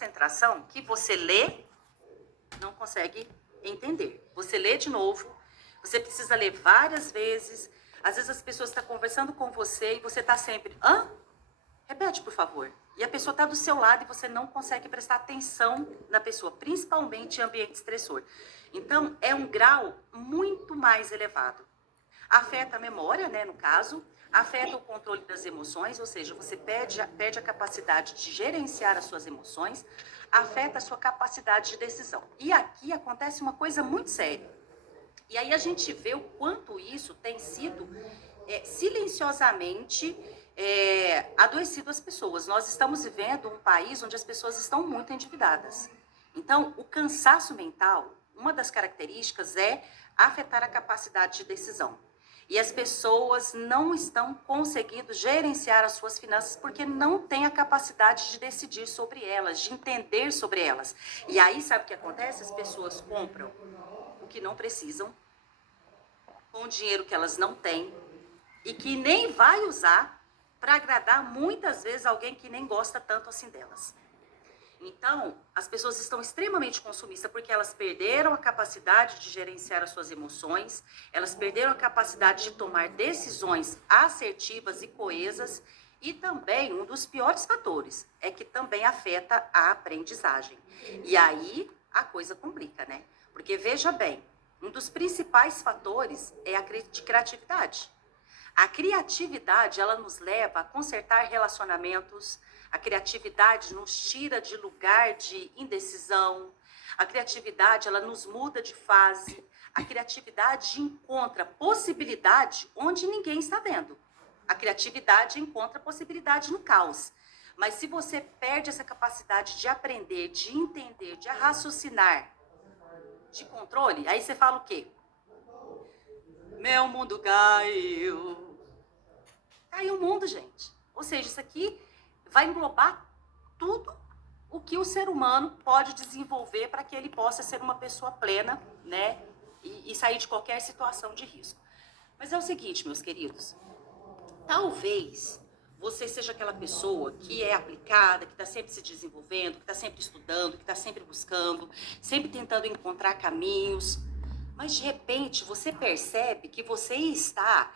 concentração que você lê, não consegue entender. Você lê de novo, você precisa ler várias vezes. Às vezes as pessoas estão conversando com você e você está sempre, hã? Repete, por favor. E a pessoa está do seu lado e você não consegue prestar atenção na pessoa, principalmente em ambiente estressor. Então, é um grau muito mais elevado. Afeta a memória, né, no caso, afeta o controle das emoções, ou seja, você perde a capacidade de gerenciar as suas emoções, afeta a sua capacidade de decisão. E aqui acontece uma coisa muito séria. E aí a gente vê o quanto isso tem sido silenciosamente adoecido as pessoas. Nós estamos vivendo um país onde as pessoas estão muito endividadas. Então, o cansaço mental, uma das características é afetar a capacidade de decisão. E as pessoas não estão conseguindo gerenciar as suas finanças porque não têm a capacidade de decidir sobre elas, de entender sobre elas. E aí, sabe o que acontece? As pessoas compram o que não precisam, com o dinheiro que elas não têm e que nem vai usar para agradar muitas vezes alguém que nem gosta tanto assim delas. Então, as pessoas estão extremamente consumistas porque elas perderam a capacidade de gerenciar as suas emoções, elas perderam a capacidade de tomar decisões assertivas e coesas, e também um dos piores fatores é que também afeta a aprendizagem. E aí a coisa complica, né? Porque veja bem, um dos principais fatores é a criatividade. A criatividade, ela nos leva a consertar relacionamentos. A criatividade nos tira de lugar de indecisão. A criatividade, ela nos muda de fase. A criatividade encontra possibilidade onde ninguém está vendo. A criatividade encontra possibilidade no caos. Mas se você perde essa capacidade de aprender, de entender, de raciocinar, de controle, aí você fala o quê? Meu mundo caiu. Caiu o mundo, gente. Ou seja, isso aqui vai englobar tudo o que o ser humano pode desenvolver para que ele possa ser uma pessoa plena, né? E sair de qualquer situação de risco. Mas é o seguinte, meus queridos. Talvez você seja aquela pessoa que é aplicada, que está sempre se desenvolvendo, que está sempre estudando, que está sempre buscando, sempre tentando encontrar caminhos. Mas de repente você percebe que você está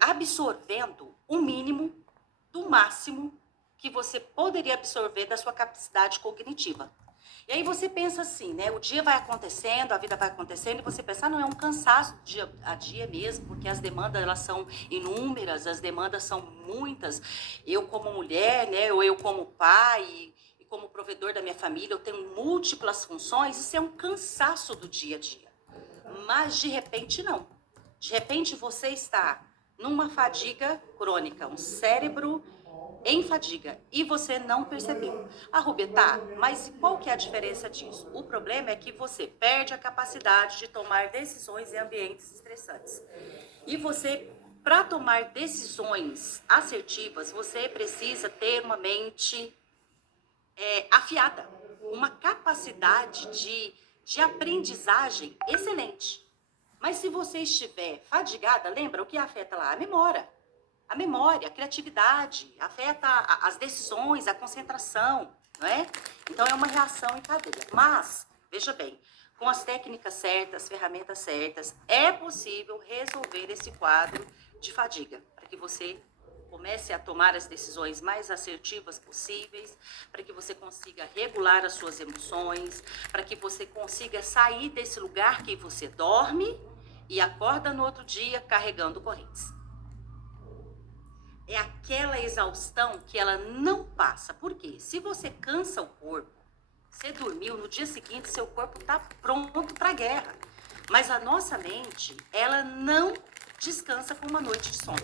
absorvendo o mínimo do máximo que você poderia absorver da sua capacidade cognitiva. E aí você pensa assim, né? O dia vai acontecendo, a vida vai acontecendo, e você pensa, não, é um cansaço dia a dia mesmo, porque as demandas, elas são inúmeras, as demandas são muitas. Eu como mulher, né? Ou eu como pai, e como provedor da minha família, eu tenho múltiplas funções, isso é um cansaço do dia a dia. Mas de repente não. De repente você está numa fadiga crônica, um cérebro em fadiga, e você não percebeu. Ah, Rubia, tá, mas qual que é a diferença disso? O problema é que você perde a capacidade de tomar decisões em ambientes estressantes. E você, para tomar decisões assertivas, você precisa ter uma mente afiada, uma capacidade de aprendizagem excelente. Mas se você estiver fadigada, lembra o que afeta lá? A memória, a criatividade, afeta as decisões, a concentração, não é? Então é uma reação em cadeia. Mas, veja bem, com as técnicas certas, as ferramentas certas, é possível resolver esse quadro de fadiga, para que você comece a tomar as decisões mais assertivas possíveis, para que você consiga regular as suas emoções, para que você consiga sair desse lugar que você dorme e acorda no outro dia carregando correntes. É aquela exaustão que ela não passa. Por quê? Se você cansa o corpo, você dormiu, no dia seguinte seu corpo está pronto para a guerra. Mas a nossa mente, ela não descansa com uma noite de sono.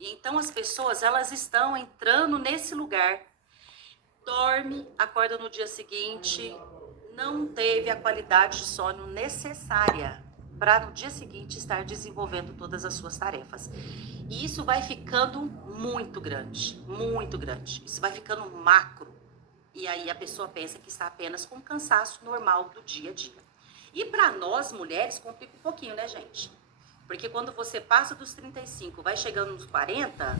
E então as pessoas, elas estão entrando nesse lugar. Dorme, acorda no dia seguinte, não teve a qualidade de sono necessária para no dia seguinte estar desenvolvendo todas as suas tarefas. E isso vai ficando muito grande, muito grande. Isso vai ficando macro. E aí a pessoa pensa que está apenas com cansaço normal do dia a dia. E para nós mulheres complica um pouquinho, né, gente? Porque quando você passa dos 35, vai chegando nos 40,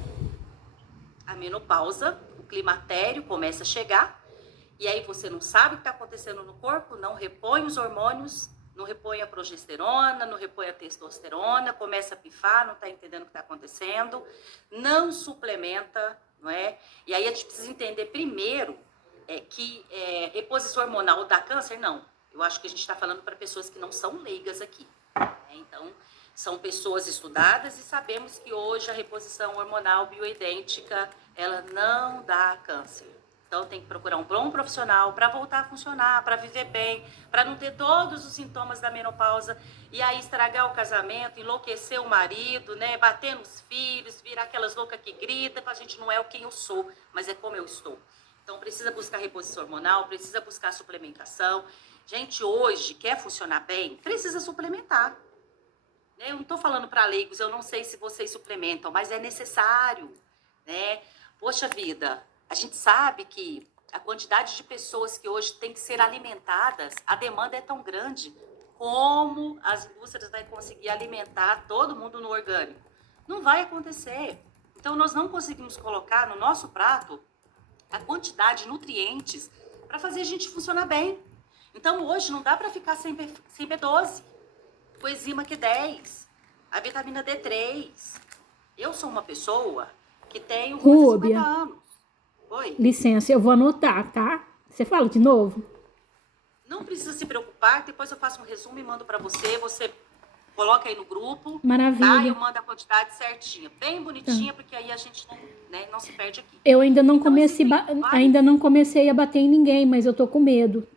a menopausa, o climatério começa a chegar. e aí você não sabe o que está acontecendo no corpo, não repõe os hormônios, não repõe a progesterona, não repõe a testosterona, começa a pifar, não está entendendo o que está acontecendo, não suplementa, não é? E aí a gente precisa entender primeiro que reposição hormonal dá câncer? Não. Eu acho que a gente está falando para pessoas que não são leigas aqui. Né? Então, são pessoas estudadas e sabemos que hoje a reposição hormonal bioidêntica, ela não dá câncer. Então, tem que procurar um bom profissional para voltar a funcionar, para viver bem, para não ter todos os sintomas da menopausa e aí estragar o casamento, enlouquecer o marido, né? Bater nos filhos, virar aquelas loucas que gritam, a gente não é o quem eu sou, mas é como eu estou. Então, precisa buscar reposição hormonal, precisa buscar suplementação. Gente, hoje, quer funcionar bem, precisa suplementar. Eu não estou falando para leigos, eu não sei se vocês suplementam, mas é necessário, né? Poxa vida, a gente sabe que a quantidade de pessoas que hoje tem que ser alimentadas, a demanda é tão grande. Como as indústrias vão conseguir alimentar todo mundo no orgânico? Não vai acontecer. Então, nós não conseguimos colocar no nosso prato a quantidade de nutrientes para fazer a gente funcionar bem. Então, hoje não dá para ficar sem B12, coenzima Q10, a vitamina D3. Eu sou uma pessoa que tenho 50 anos. Oi? Licença, eu vou anotar, tá? Você fala de novo? Não precisa se preocupar, depois eu faço um resumo e mando para você. Você coloca aí no grupo. Maravilha. Tá? Eu mando a quantidade certinha, bem bonitinha, porque aí a gente não se perde aqui. Eu ainda não ainda não comecei a bater em ninguém, mas eu tô com medo.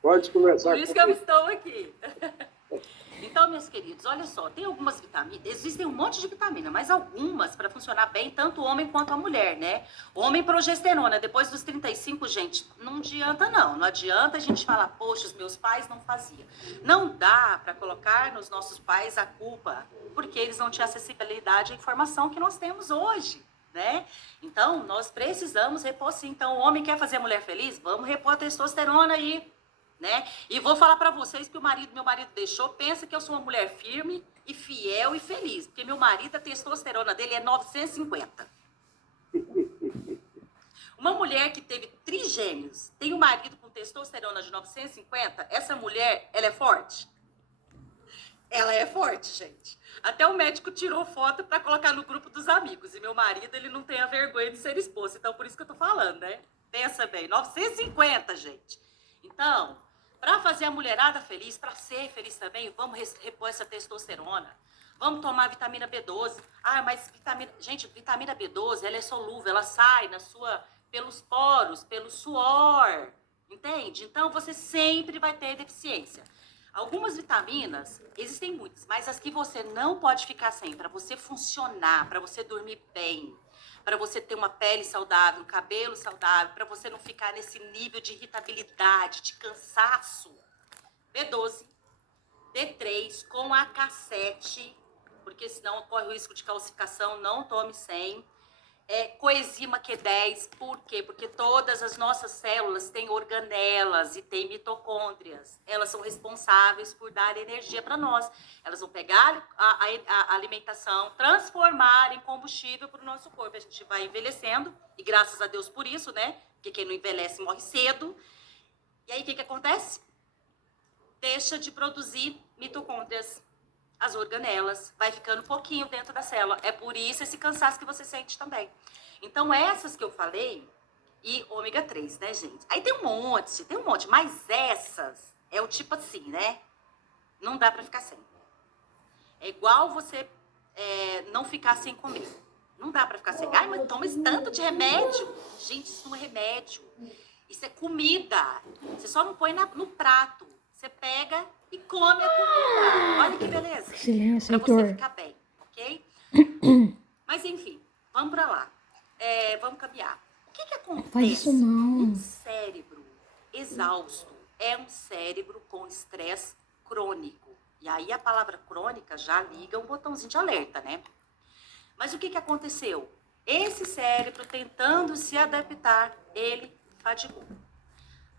Pode conversar. Por isso que eu estou aqui. Então, meus queridos, olha só, tem algumas vitaminas, existem um monte de vitamina, mas algumas para funcionar bem, tanto o homem quanto a mulher, né? Homem progesterona, depois dos 35, gente, não adianta não. Não adianta a gente falar, poxa, os meus pais não faziam. Não dá para colocar nos nossos pais a culpa, porque eles não tinham acessibilidade à informação que nós temos hoje, né? Então, nós precisamos repor sim. Então, o homem quer fazer a mulher feliz? Vamos repor a testosterona aí. Né? E vou falar para vocês que meu marido deixou, pensa que eu sou uma mulher firme e fiel e feliz, porque meu marido, a testosterona dele é 950. Uma mulher que teve trigêmeos, tem um marido com testosterona de 950, essa mulher, ela é forte? Ela é forte, gente. Até o médico tirou foto para colocar no grupo dos amigos, e meu marido, ele não tem a vergonha de ser esposo, então por isso que eu tô falando, né? Pensa bem, 950, gente. Então, para fazer a mulherada feliz, para ser feliz também, vamos repor essa testosterona. Vamos tomar vitamina B12. Mas vitamina B12, ela é solúvel, ela sai pelos poros, pelo suor, entende? Então, você sempre vai ter deficiência. Algumas vitaminas, existem muitas, mas as que você não pode ficar sem, para você funcionar, para você dormir bem, para você ter uma pele saudável, um cabelo saudável, para você não ficar nesse nível de irritabilidade, de cansaço. B12, D3 com a K7, porque senão corre o risco de calcificação, não tome sem. Coenzima Q10, por quê? Porque todas as nossas células têm organelas e têm mitocôndrias. Elas são responsáveis por dar energia para nós. Elas vão pegar a alimentação, transformar em combustível para o nosso corpo. A gente vai envelhecendo, e graças a Deus por isso, né? Porque quem não envelhece morre cedo. E aí o que acontece? Deixa de produzir mitocôndrias. As organelas, vai ficando pouquinho dentro da célula. É por isso esse cansaço que você sente também. Então, essas que eu falei, e ômega 3, né, gente? Aí tem um monte, mas essas é o tipo assim, né? Não dá pra ficar sem. É igual você não ficar sem comer. Não dá pra ficar sem. Mas toma esse tanto de remédio. Gente, isso não é remédio. Isso é comida. Você só não põe no prato. Você pega e come a comida. Olha que beleza. Silêncio, pra você Heitor. ficar bem, ok? Mas enfim, vamos pra lá. Vamos caminhar. O que acontece? Faz isso não. Um cérebro exausto é um cérebro com estresse crônico. E aí a palavra crônica já liga um botãozinho de alerta, né? Mas o que aconteceu? Esse cérebro tentando se adaptar, ele fadigou.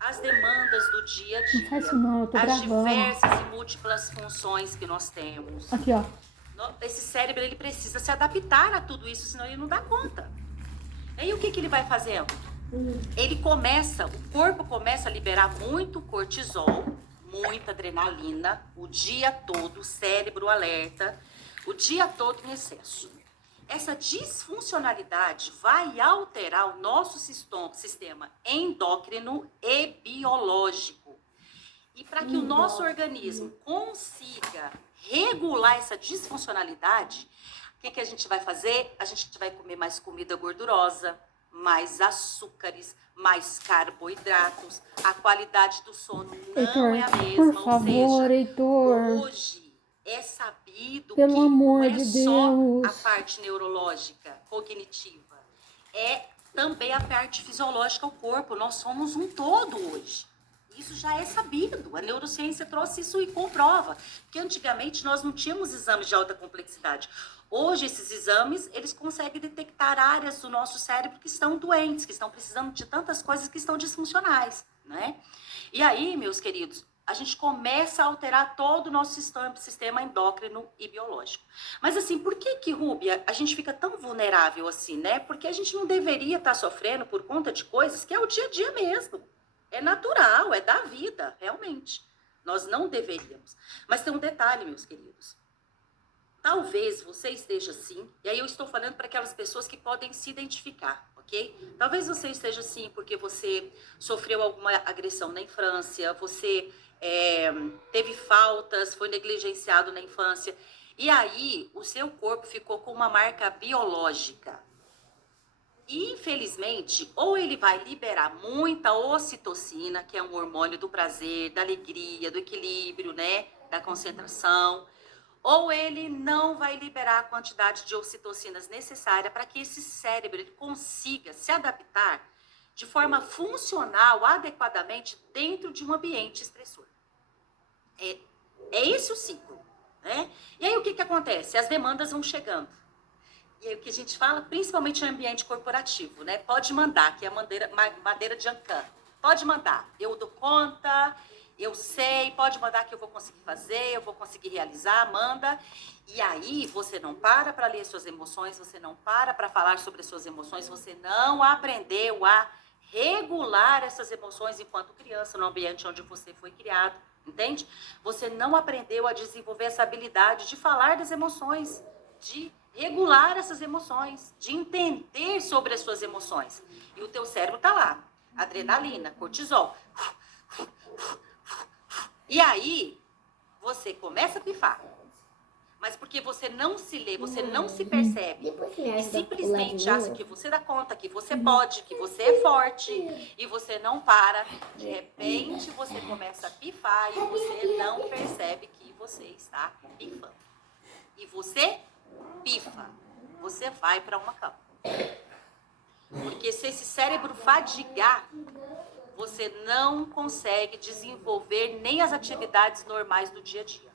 As demandas do dia a dia, Não faz isso não, eu tô as gravando. diversas e múltiplas funções que nós temos. Aqui, ó. Esse cérebro, ele precisa se adaptar a tudo isso, senão ele não dá conta. Aí o que que ele vai fazendo? O corpo começa a liberar muito cortisol, muita adrenalina, o dia todo, o cérebro alerta, o dia todo em excesso. Essa disfuncionalidade vai alterar o nosso sistema endócrino e biológico. E para que o nosso organismo consiga regular essa disfuncionalidade, o que que a gente vai fazer? A gente vai comer mais comida gordurosa, mais açúcares, mais carboidratos. A qualidade do sono não Heitor, é a mesma. por favor, ou seja, Heitor. hoje é sabido Pelo que amor não é de só Deus. a parte neurológica, cognitiva, é também a parte fisiológica, o corpo. Nós somos um todo hoje. Isso já é sabido. A neurociência trouxe isso e comprova. Porque antigamente nós não tínhamos exames de alta complexidade. Hoje esses exames, eles conseguem detectar áreas do nosso cérebro que estão doentes, que estão precisando de tantas coisas que estão disfuncionais, né? E aí, meus queridos, a gente começa a alterar todo o nosso sistema endócrino e biológico. Mas assim, por que, Rúbia, a gente fica tão vulnerável assim, né? Porque a gente não deveria estar sofrendo por conta de coisas que é o dia a dia mesmo. É natural, é da vida, realmente. Nós não deveríamos. Mas tem um detalhe, meus queridos. Talvez você esteja assim, e aí eu estou falando para aquelas pessoas que podem se identificar, ok? Talvez você esteja assim porque você sofreu alguma agressão na infância, você teve faltas, foi negligenciado na infância, e aí o seu corpo ficou com uma marca biológica. E, infelizmente, ou ele vai liberar muita ocitocina, que é um hormônio do prazer, da alegria, do equilíbrio, né, da concentração, ou ele não vai liberar a quantidade de ocitocinas necessária para que esse cérebro ele consiga se adaptar de forma funcional, adequadamente, dentro de um ambiente estressor. É esse o ciclo, né? E aí o que acontece? As demandas vão chegando. E aí o que a gente fala, principalmente no ambiente corporativo, né? Pode mandar, que é a madeira de Ancan. Pode mandar, eu dou conta, eu sei, pode mandar que eu vou conseguir fazer, eu vou conseguir realizar, manda. E aí você não para ler suas emoções, você não para falar sobre as suas emoções, você não aprendeu a regular essas emoções enquanto criança no ambiente onde você foi criado, entende? Você não aprendeu a desenvolver essa habilidade de falar das emoções, de regular essas emoções, de entender sobre as suas emoções. E o teu cérebro tá lá, adrenalina, cortisol. E aí, você começa a pifar. Mas porque você não se lê, você não se percebe. E simplesmente acha que você dá conta, que você pode, que você é forte. E você não para. De repente, você começa a pifar e você não percebe que você está pifando. E você pifa. Você vai para uma cama. Porque se esse cérebro fadigar, você não consegue desenvolver nem as atividades normais do dia a dia.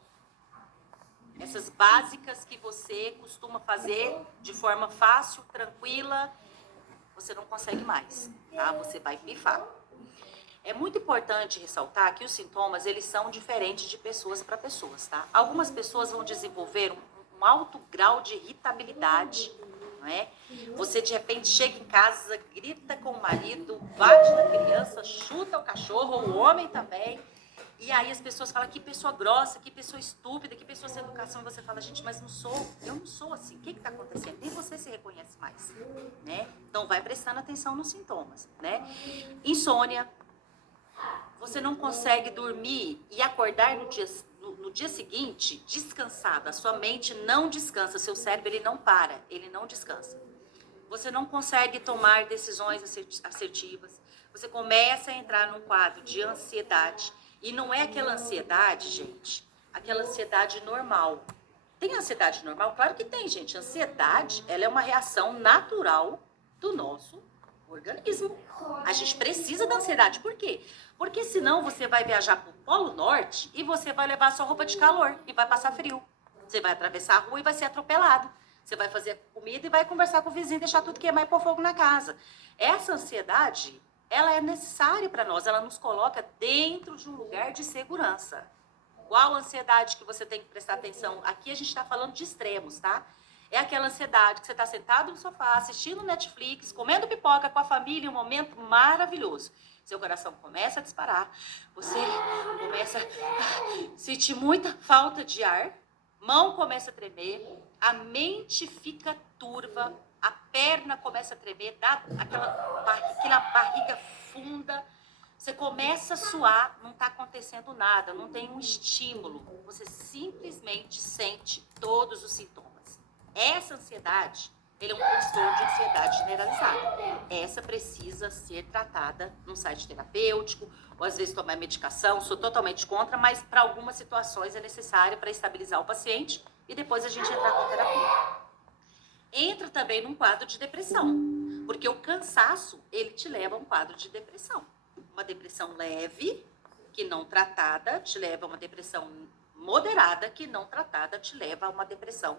Essas básicas que você costuma fazer de forma fácil, tranquila, você não consegue mais, tá? Você vai pifar. É muito importante ressaltar que os sintomas, eles são diferentes de pessoas para pessoas, tá? Algumas pessoas vão desenvolver um alto grau de irritabilidade, não é? Você, de repente, chega em casa, grita com o marido, bate na criança, chuta o cachorro, ou o homem também. E aí as pessoas falam, que pessoa grossa, que pessoa estúpida, que pessoa sem educação. E você fala, gente, mas eu não sou assim. O que está acontecendo? Nem você se reconhece mais, né? Então, vai prestando atenção nos sintomas, né? Insônia. Você não consegue dormir e acordar no dia seguinte descansado. A sua mente não descansa, seu cérebro ele não para, ele não descansa. Você não consegue tomar decisões assertivas. Você começa a entrar num quadro de ansiedade. E não é aquela ansiedade, gente, aquela ansiedade normal. Tem ansiedade normal? Claro que tem, gente. Ansiedade, ela é uma reação natural do nosso organismo. A gente precisa da ansiedade. Por quê? Porque senão você vai viajar para o Polo Norte e você vai levar sua roupa de calor e vai passar frio. Você vai atravessar a rua e vai ser atropelado. Você vai fazer comida e vai conversar com o vizinho, deixar tudo queimar e pôr fogo na casa. Essa ansiedade, ela é necessária para nós. Ela nos coloca dentro de um lugar de segurança. Qual ansiedade que você tem que prestar atenção? Aqui a gente está falando de extremos, tá? É aquela ansiedade que você está sentado no sofá, assistindo Netflix, comendo pipoca com a família, um momento maravilhoso. Seu coração começa a disparar, você começa a sentir muita falta de ar, mão começa a tremer, a mente fica turva, a perna começa a tremer, dá aquela barriga funda, você começa a suar, não está acontecendo nada, não tem um estímulo, você simplesmente sente todos os sintomas. Essa ansiedade, ele é um transtorno de ansiedade generalizada. Essa precisa ser tratada num site terapêutico, ou às vezes tomar medicação, sou totalmente contra, mas para algumas situações é necessário para estabilizar o paciente e depois a gente entrar com terapia. Entra também num quadro de depressão, porque o cansaço, ele te leva a um quadro de depressão. Uma depressão leve, que não tratada, te leva a uma depressão moderada, que não tratada, te leva a uma depressão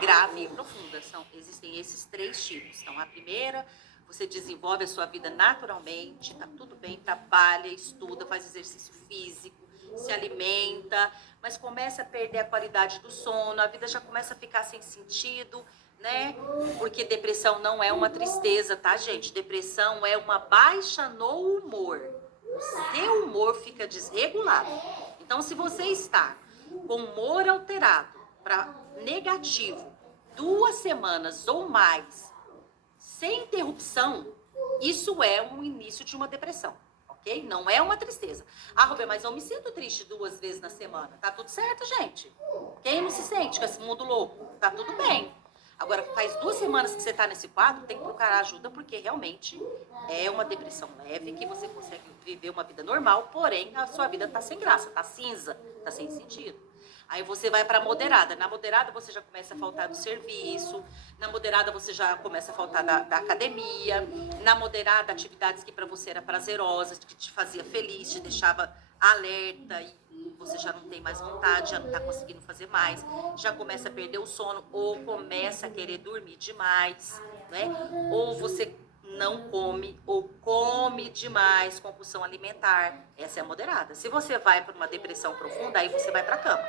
grave e profunda. Existem esses 3 tipos. Então, a primeira, você desenvolve a sua vida naturalmente, tá tudo bem, trabalha, estuda, faz exercício físico, se alimenta, mas começa a perder a qualidade do sono, a vida já começa a ficar sem sentido, né? Porque depressão não é uma tristeza, tá, gente? Depressão é uma baixa no humor. O seu humor fica desregulado. Então, se você está com humor alterado, para negativo, 2 semanas ou mais, sem interrupção, isso é um início de uma depressão, ok? Não é uma tristeza. Ah, Roberto, mas eu me sinto triste 2 vezes na semana. Tá tudo certo, gente? Quem não se sente com esse mundo louco? Tá tudo bem. Agora, faz 2 semanas que você tá nesse quadro, tem que procurar ajuda, porque realmente é uma depressão leve, que você consegue viver uma vida normal, porém a sua vida tá sem graça, tá cinza, tá sem sentido. Aí você vai para moderada. Na moderada você já começa a faltar do serviço. Na moderada você já começa a faltar da academia. Na moderada, atividades que para você eram prazerosas, que te fazia feliz, te deixava alerta e você já não tem mais vontade, já não está conseguindo fazer mais. Já começa a perder o sono ou começa a querer dormir demais, né? Ou você não come ou come demais, compulsão alimentar. Essa é a moderada. Se você vai para uma depressão profunda, aí você vai para a cama.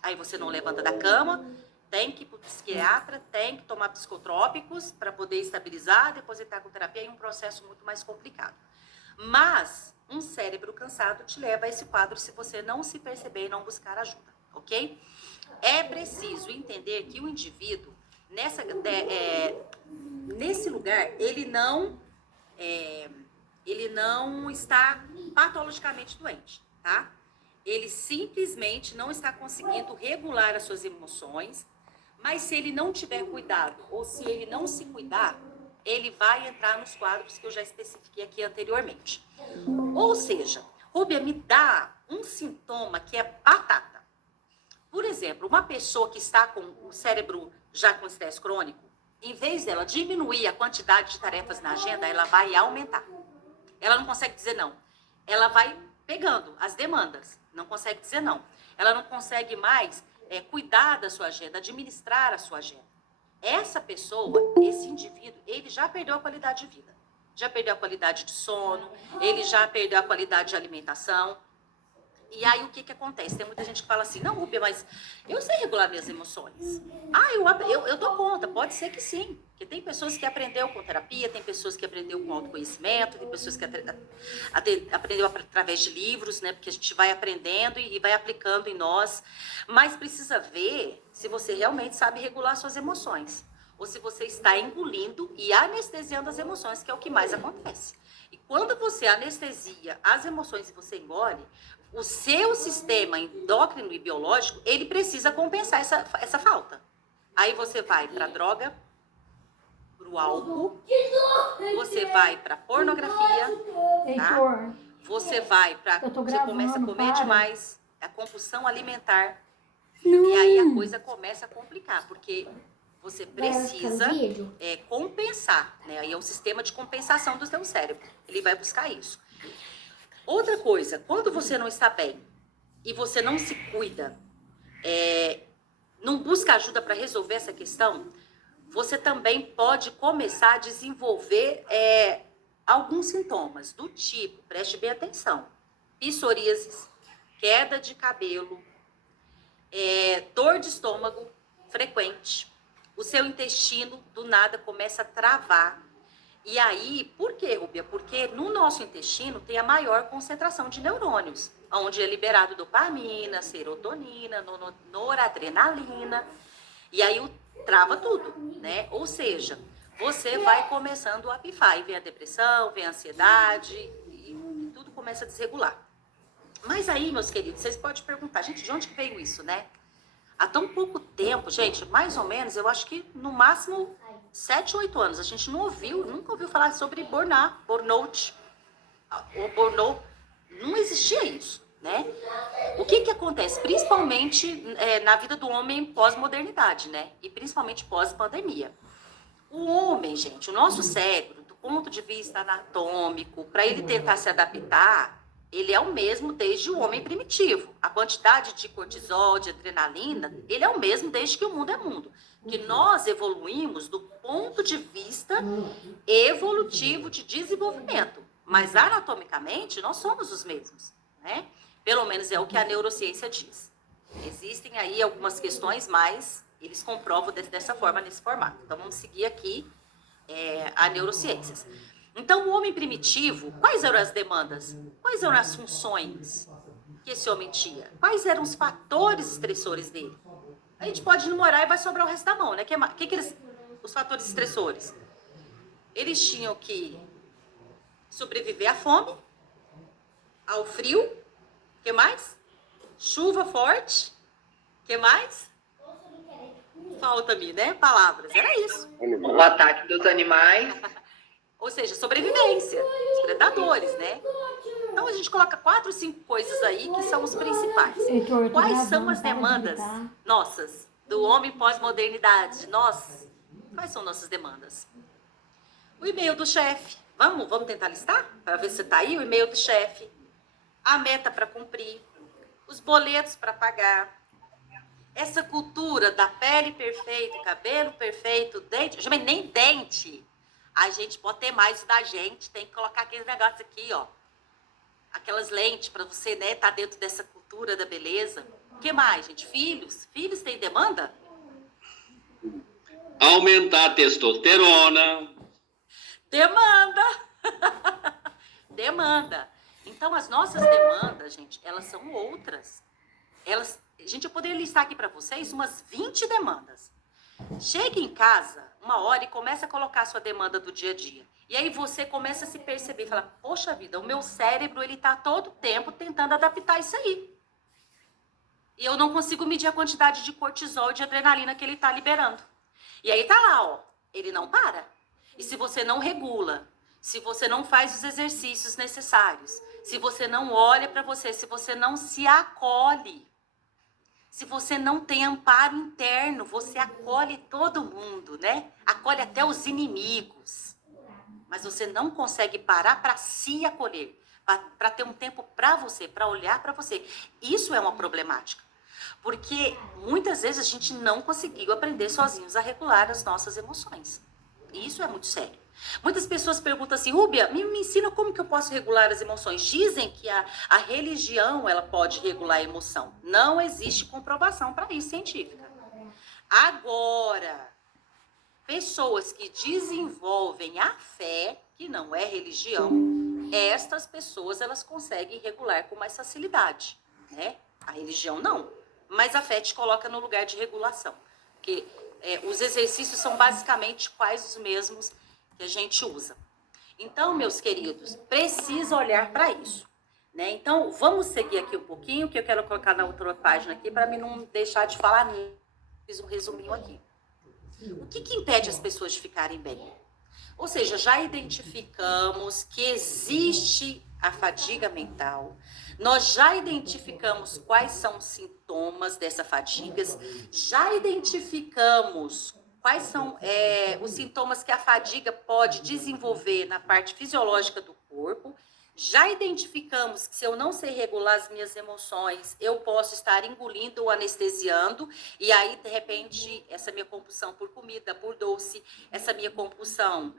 Aí você não levanta da cama, tem que ir para o psiquiatra, tem que tomar psicotrópicos para poder estabilizar, depois entrar com terapia, é um processo muito mais complicado. Mas um cérebro cansado te leva a esse quadro se você não se perceber e não buscar ajuda, ok? É preciso entender que o indivíduo, nesse lugar, ele não está patologicamente doente, tá? Ele simplesmente não está conseguindo regular as suas emoções, mas se ele não tiver cuidado ou se ele não se cuidar, ele vai entrar nos quadros que eu já especifiquei aqui anteriormente. Ou seja, Rúbia, me dá um sintoma que é batata. Por exemplo, uma pessoa que está com o cérebro já com estresse crônico, em vez dela diminuir a quantidade de tarefas na agenda, ela vai aumentar. Ela não consegue dizer não. Ela vai pegando as demandas, não consegue dizer não. Ela não consegue mais cuidar da sua agenda, administrar a sua agenda. Essa pessoa, esse indivíduo, ele já perdeu a qualidade de vida. Já perdeu a qualidade de sono, ele já perdeu a qualidade de alimentação. E aí, o que acontece? Tem muita gente que fala assim, não, Rúbia, mas eu sei regular minhas emoções. Ah, eu dou conta. Pode ser que sim. Porque tem pessoas que aprenderam com terapia, tem pessoas que aprenderam com autoconhecimento, tem pessoas que aprenderam através de livros, né? Porque a gente vai aprendendo e vai aplicando em nós. Mas precisa ver se você realmente sabe regular suas emoções. Ou se você está engolindo e anestesiando as emoções, que é o que mais acontece. E quando você anestesia as emoções e você engole, o seu sistema endócrino e biológico, ele precisa compensar essa falta. Aí você vai para a droga, para o álcool, você vai para a pornografia, tá? Você vai para... Você começa a comer demais, a compulsão alimentar. Não. E aí a coisa começa a complicar, porque você precisa compensar, né? Aí é um sistema de compensação do seu cérebro. Ele vai buscar isso. Outra coisa, quando você não está bem e você não se cuida, não busca ajuda para resolver essa questão, você também pode começar a desenvolver alguns sintomas do tipo, preste bem atenção, psoríase, queda de cabelo, dor de estômago, frequente. O seu intestino, do nada, começa a travar. E aí, por quê, Rúbia? Porque no nosso intestino tem a maior concentração de neurônios, onde é liberado dopamina, serotonina, noradrenalina, e aí trava tudo, né? Ou seja, você vai começando a pifar, e vem a depressão, vem a ansiedade, e tudo começa a desregular. Mas aí, meus queridos, vocês podem perguntar, gente, de onde que veio isso, né? Há tão pouco tempo, gente, mais ou menos, eu acho que no máximo 7, 8 anos, a gente nunca ouviu falar sobre burnout, ou burnout, não existia isso, né? O que que acontece? Principalmente na vida do homem pós-modernidade, né? E principalmente pós-pandemia. O homem, gente, o nosso cérebro, do ponto de vista anatômico, para ele tentar se adaptar, ele é o mesmo desde o homem primitivo. A quantidade de cortisol, de adrenalina, ele é o mesmo desde que o mundo é mundo. Que nós evoluímos do ponto de vista evolutivo de desenvolvimento. Mas anatomicamente, nós somos os mesmos, né? Pelo menos é o que a neurociência diz. Existem aí algumas questões, mas eles comprovam dessa forma, nesse formato. Então, vamos seguir aqui a neurociências. Então, o homem primitivo, quais eram as demandas? Quais eram as funções que esse homem tinha? Quais eram os fatores estressores dele? A gente pode numerar e vai sobrar o resto da mão, né? Os fatores estressores? Eles tinham que sobreviver à fome, ao frio, o que mais? Chuva forte, o que mais? Falta-me, né? Palavras, era isso. O ataque dos animais. Ou seja, sobrevivência, os predadores, né? Então a gente coloca 4, 5 coisas aí que são os principais. Quais são as demandas nossas, do homem pós-modernidade? Quais são nossas demandas? O e-mail do chefe. Vamos tentar listar? Para ver se tá aí o e-mail do chefe. A meta para cumprir. Os boletos para pagar. Essa cultura da pele perfeita, cabelo perfeito, dente... Nem dente. A gente pode ter mais da gente, tem que colocar aqueles negócios aqui, ó. Aquelas lentes para você, né, tá dentro dessa cultura da beleza. O que mais, gente? Filhos? Filhos têm demanda? Aumentar a testosterona. Demanda! Demanda. Então, as nossas demandas, gente, elas são outras. Gente, eu poderia listar aqui para vocês umas 20 demandas. Chega em casa, uma hora, e começa a colocar a sua demanda do dia a dia. E aí você começa a se perceber e fala, poxa vida, o meu cérebro, ele tá todo tempo tentando adaptar isso aí. E eu não consigo medir a quantidade de cortisol e de adrenalina que ele tá liberando. E aí tá lá, ó, ele não para. E se você não regula, se você não faz os exercícios necessários, se você não olha para você, se você não se acolhe, se você não tem amparo interno, você acolhe todo mundo, né? Acolhe até os inimigos. Mas você não consegue parar para se acolher, para ter um tempo para você, para olhar para você. Isso é uma problemática. Porque muitas vezes a gente não conseguiu aprender sozinhos a regular as nossas emoções. E isso é muito sério. Muitas pessoas perguntam assim, Rúbia, me ensina como que eu posso regular as emoções. Dizem que a religião ela pode regular a emoção. Não existe comprovação para isso científica. Agora, pessoas que desenvolvem a fé, que não é religião, estas pessoas elas conseguem regular com mais facilidade, né? A religião não, mas a fé te coloca no lugar de regulação. Porque os exercícios são basicamente quase os mesmos que a gente usa. Então, meus queridos, precisa olhar para isso, né? Então, vamos seguir aqui um pouquinho, que eu quero colocar na outra página aqui, para mim não deixar de falar, fiz um resuminho aqui. O que impede as pessoas de ficarem bem? Ou seja, já identificamos que existe a fadiga mental, nós já identificamos quais são os sintomas dessa fadiga, já identificamos quais são os sintomas que a fadiga pode desenvolver na parte fisiológica do corpo, já identificamos que se eu não sei regular as minhas emoções, eu posso estar engolindo ou anestesiando, e aí, de repente, essa minha compulsão por comida, por doce, essa minha compulsão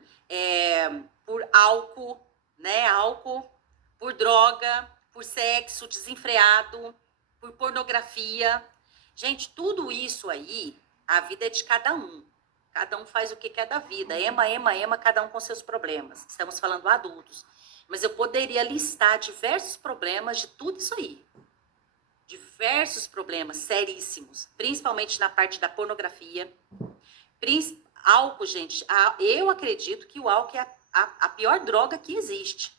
por álcool, né? Álcool, por droga, por sexo desenfreado, por pornografia. Gente, tudo isso aí, A vida é de cada um. Cada um faz o que quer da vida. Ema, cada um com seus problemas. Estamos falando adultos. Mas eu poderia listar diversos problemas de tudo isso aí. Diversos problemas seríssimos. Principalmente na parte da pornografia. Álcool, gente. Eu acredito que o álcool é a pior droga que existe.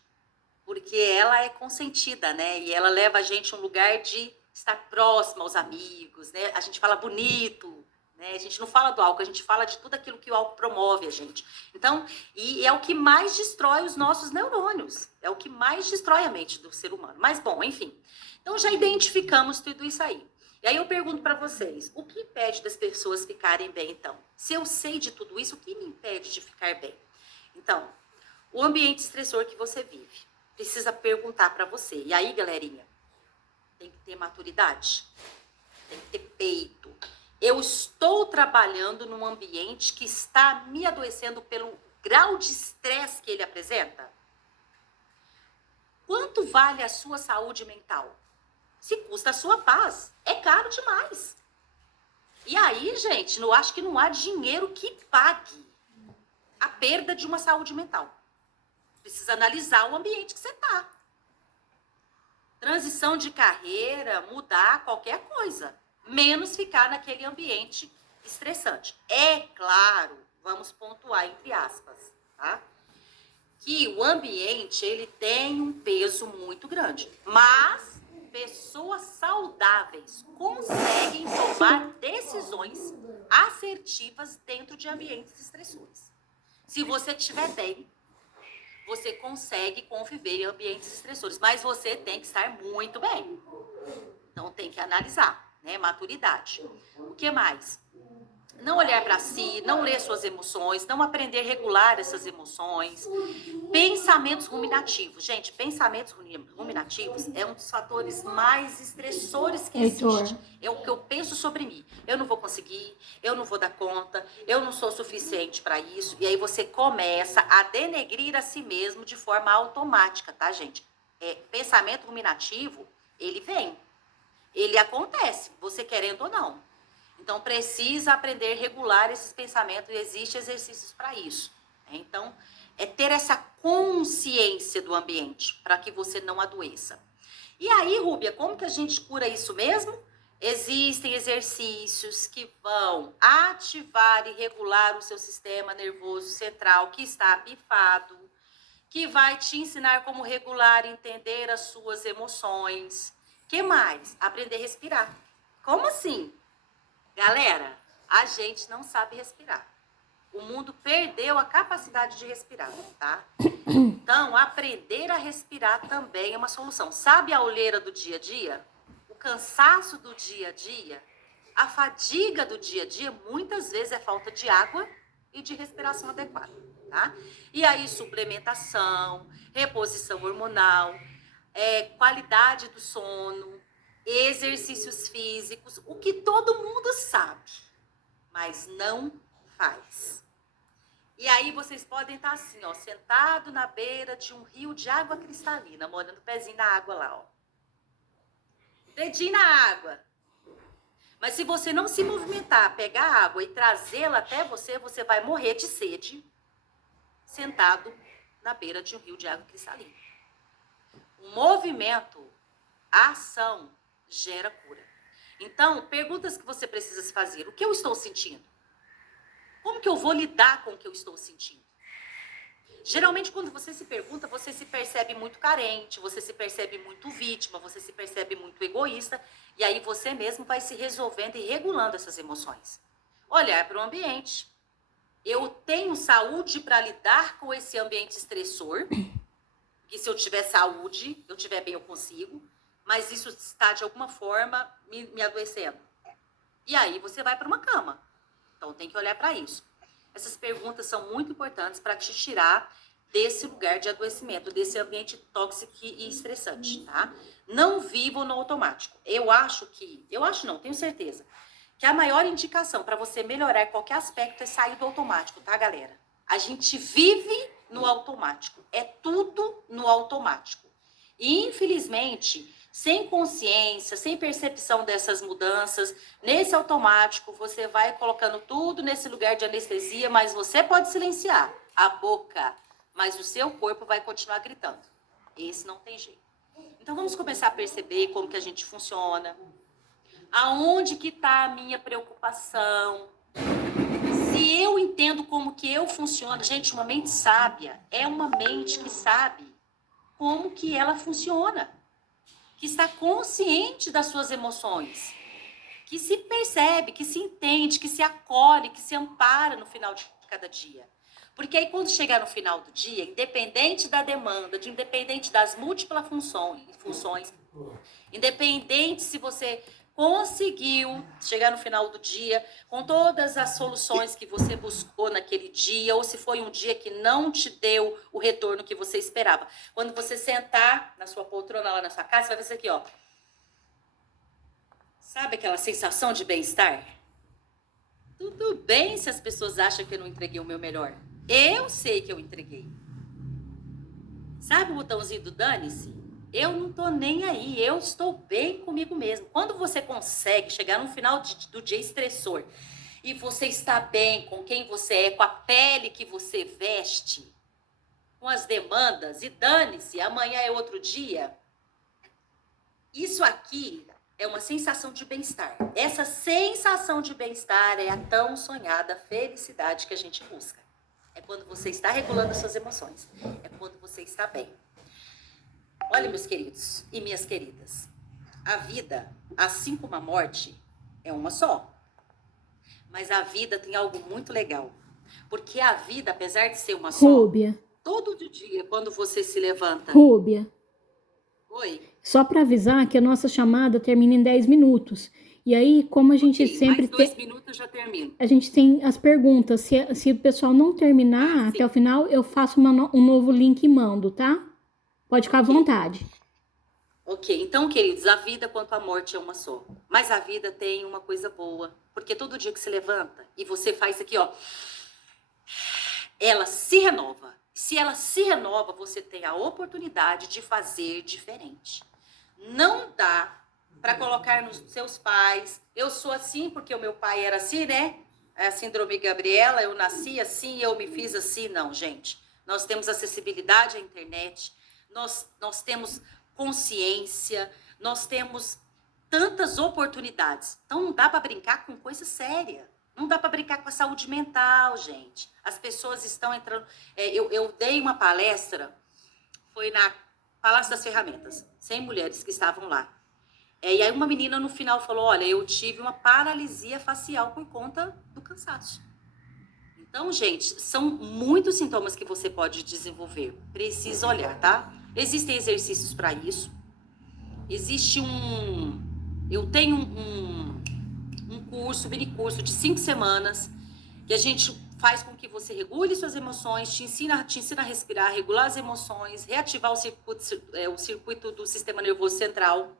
Porque ela é consentida, né? E ela leva a gente a um lugar de estar próximo aos amigos, né? A gente fala bonito, né? A gente não fala do álcool, a gente fala de tudo aquilo que o álcool promove a gente. Então, e é o que mais destrói os nossos neurônios. É o que mais destrói a mente do ser humano. Mas, bom, enfim. Então, já identificamos tudo isso aí. E aí eu pergunto para vocês, o que impede das pessoas ficarem bem, então? Se eu sei de tudo isso, o que me impede de ficar bem? Então, o ambiente estressor que você vive. Precisa perguntar para você. E aí, galerinha, tem que ter maturidade, tem que ter peito. Eu estou trabalhando num ambiente que está me adoecendo pelo grau de estresse que ele apresenta? Quanto vale a sua saúde mental? Se custa a sua paz, é caro demais. E aí, gente, eu acho que não há dinheiro que pague a perda de uma saúde mental. Precisa analisar o ambiente que você está. Transição de carreira, mudar qualquer coisa. Menos ficar naquele ambiente estressante. É claro, vamos pontuar entre aspas, tá? Que o ambiente, ele tem um peso muito grande. Mas pessoas saudáveis conseguem tomar decisões assertivas dentro de ambientes estressores. Se você estiver bem, você consegue conviver em ambientes estressores, mas você tem que estar muito bem. Então, tem que analisar, né? Maturidade. O que mais? Não olhar para si, não ler suas emoções, não aprender a regular essas emoções. Pensamentos ruminativos. Gente, pensamentos ruminativos é um dos fatores mais estressores que existe. É o que eu penso sobre mim. Eu não vou conseguir, eu não vou dar conta, eu não sou suficiente para isso. E aí você começa a denegrir a si mesmo de forma automática, tá, gente? Pensamento ruminativo, ele vem. Ele acontece, você querendo ou não. Então, precisa aprender a regular esses pensamentos e existem exercícios para isso. Então, é ter essa consciência do ambiente para que você não adoeça. E aí, Rúbia, como que a gente cura isso mesmo? Existem exercícios que vão ativar e regular o seu sistema nervoso central que está pifado, que vai te ensinar como regular e entender as suas emoções. Que mais? Aprender a respirar. Como assim? Galera, a gente não sabe respirar. O mundo perdeu a capacidade de respirar, tá? Então, aprender a respirar também é uma solução. Sabe a olheira do dia a dia? O cansaço do dia a dia? A fadiga do dia a dia, muitas vezes é falta de água e de respiração adequada, tá? E aí, suplementação, reposição hormonal, qualidade do sono, exercícios físicos, o que todo mundo sabe, mas não faz. E aí vocês podem estar assim, ó, sentado na beira de um rio de água cristalina, molhando o pezinho na água lá, ó. Dedinho na água. Mas se você não se movimentar, pegar a água e trazê-la até você, você vai morrer de sede, sentado na beira de um rio de água cristalina. O movimento, a ação, gera cura. Então, perguntas que você precisa se fazer. O que eu estou sentindo? Como que eu vou lidar com o que eu estou sentindo? Geralmente, quando você se pergunta, você se percebe muito carente, você se percebe muito vítima, você se percebe muito egoísta, e aí você mesmo vai se resolvendo e regulando essas emoções. Olhar para o ambiente. Eu tenho saúde para lidar com esse ambiente estressor, que se eu tiver saúde, eu estiver bem, eu consigo, mas isso está, de alguma forma, me adoecendo. E aí você vai para uma cama. Então, tem que olhar para isso. Essas perguntas são muito importantes para te tirar desse lugar de adoecimento, desse ambiente tóxico e estressante, tá? Não vivam no automático. Tenho certeza, que a maior indicação para você melhorar qualquer aspecto é sair do automático, tá, galera? A gente vive no automático. É tudo no automático. E, infelizmente, sem consciência, sem percepção dessas mudanças, nesse automático, você vai colocando tudo nesse lugar de anestesia, mas você pode silenciar a boca, mas o seu corpo vai continuar gritando. Esse não tem jeito. Então, vamos começar a perceber como que a gente funciona. Aonde que está a minha preocupação? Se eu entendo como que eu funciono, gente, uma mente sábia é uma mente que sabe como que ela funciona, que está consciente das suas emoções, que se percebe, que se entende, que se acolhe, que se ampara no final de cada dia. Porque aí quando chegar no final do dia, independente da demanda, independente das múltiplas funções, independente se você conseguiu chegar no final do dia com todas as soluções que você buscou naquele dia, ou se foi um dia que não te deu o retorno que você esperava. Quando você sentar na sua poltrona lá na sua casa, você vai ver isso aqui, ó. Sabe aquela sensação de bem-estar? Tudo bem se as pessoas acham que eu não entreguei o meu melhor. Eu sei que eu entreguei. Sabe o botãozinho do dane-se? Eu não tô nem aí, eu estou bem comigo mesmo. Quando você consegue chegar no final do dia estressor e você está bem com quem você é, com a pele que você veste, com as demandas, e dane-se, amanhã é outro dia. Isso aqui é uma sensação de bem-estar. Essa sensação de bem-estar é a tão sonhada felicidade que a gente busca. É quando você está regulando as suas emoções. É quando você está bem. Olha, meus queridos e minhas queridas, a vida, assim como a morte, é uma só. Mas a vida tem algo muito legal. Porque a vida, apesar de ser uma só, Rúbia, todo dia, quando você se levanta... Rúbia, Oi? só para avisar que a nossa chamada termina em 10 minutos. E aí, como a gente Ok, sempre mais 2 tem... minutos eu já termino. A gente tem as perguntas. Se o pessoal não terminar até o final, eu faço um novo link e mando, tá? Pode ficar à vontade. Ok, então, queridos, a vida quanto a morte é uma só. Mas a vida tem uma coisa boa. Porque todo dia que se levanta e você faz isso aqui, ó, ela se renova. Se ela se renova, você tem a oportunidade de fazer diferente. Não dá para colocar nos seus pais, eu sou assim porque o meu pai era assim, né? É a síndrome Gabriela, eu nasci assim, eu me fiz assim. Não, gente. Nós temos acessibilidade à internet, nós temos consciência, nós temos tantas oportunidades. Então não dá para brincar com coisa séria. Não dá para brincar com a saúde mental, gente. As pessoas estão entrando... eu dei uma palestra, foi na Palácio das Ferramentas, 100 mulheres que estavam lá. E aí uma menina no final falou, olha, eu tive uma paralisia facial por conta do cansaço. Então, gente, são muitos sintomas que você pode desenvolver. Precisa olhar, tá? Existem exercícios para isso. Existe eu tenho um curso, mini curso de 5 semanas, que a gente faz com que você regule suas emoções, te ensina a respirar, regular as emoções, reativar o circuito do sistema nervoso central.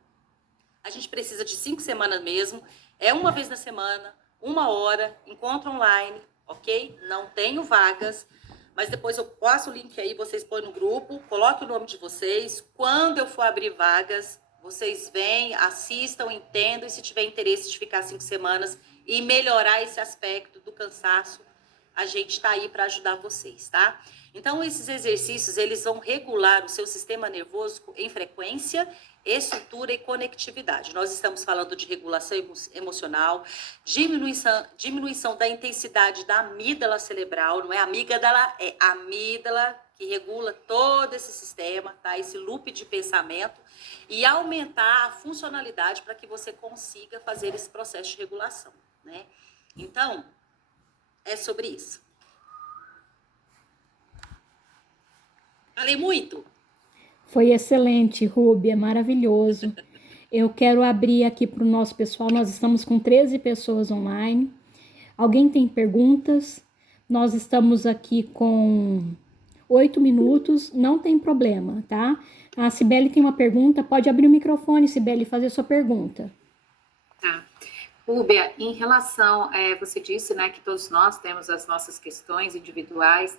A gente precisa de 5 semanas mesmo, é uma vez na semana, 1 hora, encontro online, ok? Não tenho vagas, mas depois eu passo o link aí, vocês põem no grupo, coloquem o nome de vocês. Quando eu for abrir vagas, vocês vêm, assistam, entendam, e se tiver interesse de ficar 5 semanas e melhorar esse aspecto do cansaço, a gente está aí para ajudar vocês, tá? Então, esses exercícios, eles vão regular o seu sistema nervoso em frequência, estrutura e conectividade. Nós estamos falando de regulação emocional, diminuição da intensidade da amígdala cerebral, não é amígdala, é amígdala, que regula todo esse sistema, tá? Esse loop de pensamento, e aumentar a funcionalidade para que você consiga fazer esse processo de regulação, né? Então, é sobre isso. Falei muito? Foi excelente, Rúbia, maravilhoso. Eu quero abrir aqui para o nosso pessoal, nós estamos com 13 pessoas online. Alguém tem perguntas? Nós estamos aqui com 8 minutos, não tem problema, tá? A Cibele tem uma pergunta, pode abrir o microfone, Cibele, e fazer a sua pergunta. Tá. Rúbia, em relação, você disse, né, que todos nós temos as nossas questões individuais,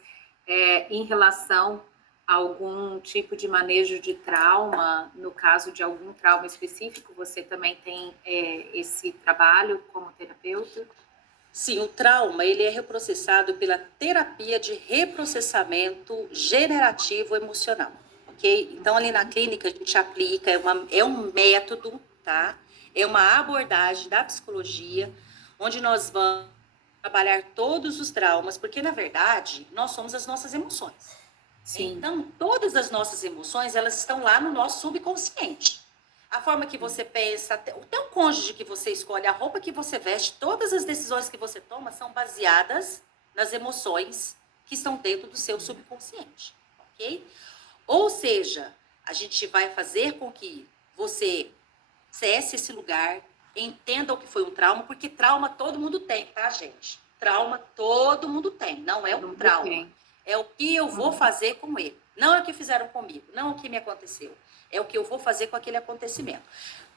em relação algum tipo de manejo de trauma, no caso de algum trauma específico, você também tem esse trabalho como terapeuta? Sim, o trauma, ele é reprocessado pela terapia de reprocessamento generativo emocional, ok? Então, ali na clínica, a gente aplica, é um método, tá? É uma abordagem da psicologia, onde nós vamos trabalhar todos os traumas, porque, na verdade, nós somos as nossas emoções. Sim. Então, todas as nossas emoções, elas estão lá no nosso subconsciente. A forma que você pensa, o teu cônjuge que você escolhe, a roupa que você veste, todas as decisões que você toma são baseadas nas emoções que estão dentro do seu subconsciente, ok? Ou seja, a gente vai fazer com que você cesse esse lugar, entenda o que foi um trauma, porque trauma todo mundo tem, tá, gente? Trauma todo mundo tem, não é um trauma. É o que eu vou fazer com ele. Não é o que fizeram comigo, não é o que me aconteceu. É o que eu vou fazer com aquele acontecimento.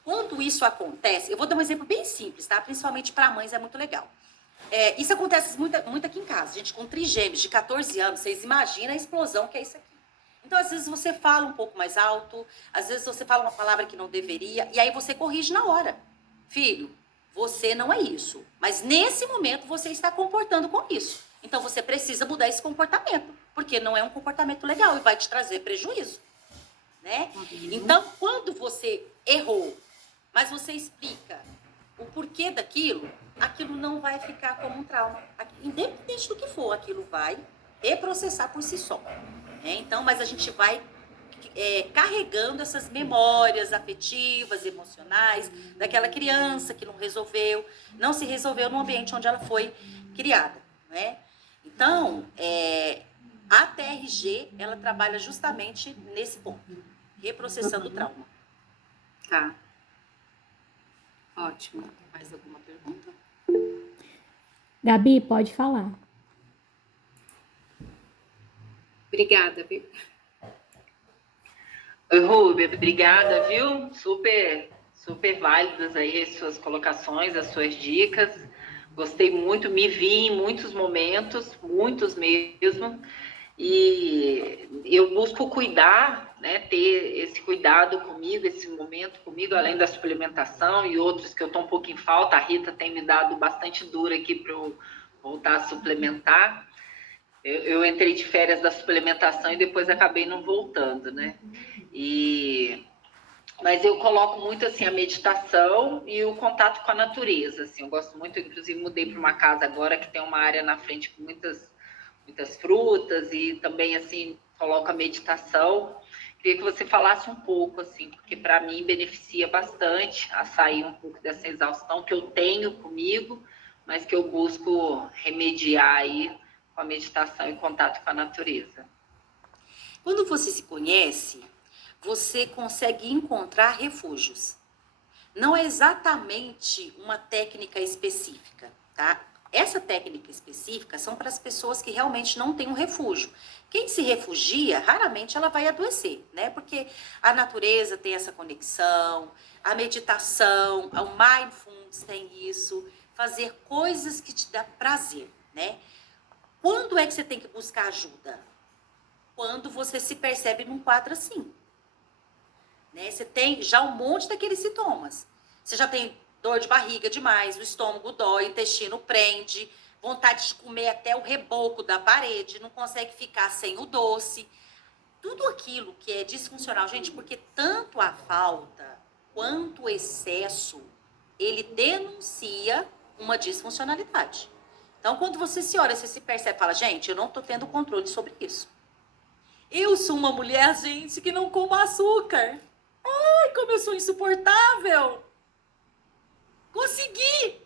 Quando isso acontece, eu vou dar um exemplo bem simples, tá? Principalmente para mães é muito legal. Isso acontece muito aqui em casa. Gente, com trigêmeos de 14 anos, vocês imaginam a explosão que é isso aqui. Então, às vezes você fala um pouco mais alto, às vezes você fala uma palavra que não deveria, e aí você corrige na hora. Filho, você não é isso, mas nesse momento você está comportando com isso. Então, você precisa mudar esse comportamento, porque não é um comportamento legal e vai te trazer prejuízo, né? Então, quando você errou, mas você explica o porquê daquilo, aquilo não vai ficar como um trauma. Independente do que for, aquilo vai reprocessar por si só. Então, mas a gente vai carregando essas memórias afetivas, emocionais, daquela criança que não se resolveu no ambiente onde ela foi criada, né? Então, a TRG, ela trabalha justamente nesse ponto, reprocessando o trauma. Tá. Ótimo. Mais alguma pergunta? Gabi, pode falar. Obrigada, viu? Oi, Rúbia, obrigada, viu? Super válidas aí as suas colocações, as suas dicas. Gostei muito, me vi em muitos momentos, muitos mesmo. E eu busco cuidar, né, ter esse cuidado comigo, esse momento comigo, além da suplementação e outros que eu estou um pouco em falta. A Rita tem me dado bastante duro aqui para eu voltar a suplementar. Eu entrei de férias da suplementação e depois acabei não voltando, né? Mas eu coloco muito assim a meditação e o contato com a natureza. Assim, eu gosto muito, inclusive mudei para uma casa agora que tem uma área na frente com muitas frutas e também assim coloco a meditação. Queria que você falasse um pouco assim, porque para mim beneficia bastante a sair um pouco dessa exaustão que eu tenho comigo, mas que eu busco remediar aí com a meditação e contato com a natureza. Quando você se conhece, você consegue encontrar refúgios. Não é exatamente uma técnica específica, tá? Essa técnica específica são para as pessoas que realmente não têm um refúgio. Quem se refugia, raramente ela vai adoecer, né? Porque a natureza tem essa conexão, a meditação, o mindfulness tem isso, fazer coisas que te dá prazer, né? Quando é que você tem que buscar ajuda? Quando você se percebe num quadro assim. Né? Você tem já um monte daqueles sintomas. Você já tem dor de barriga demais, o estômago dói, o intestino prende, vontade de comer até o reboco da parede, não consegue ficar sem o doce. Tudo aquilo que é disfuncional, gente, porque tanto a falta quanto o excesso, ele denuncia uma disfuncionalidade. Então, quando você se olha, você se percebe, fala, gente, eu não estou tendo controle sobre isso. Eu sou uma mulher, gente, que não como açúcar. Ai, como eu sou insuportável. Consegui.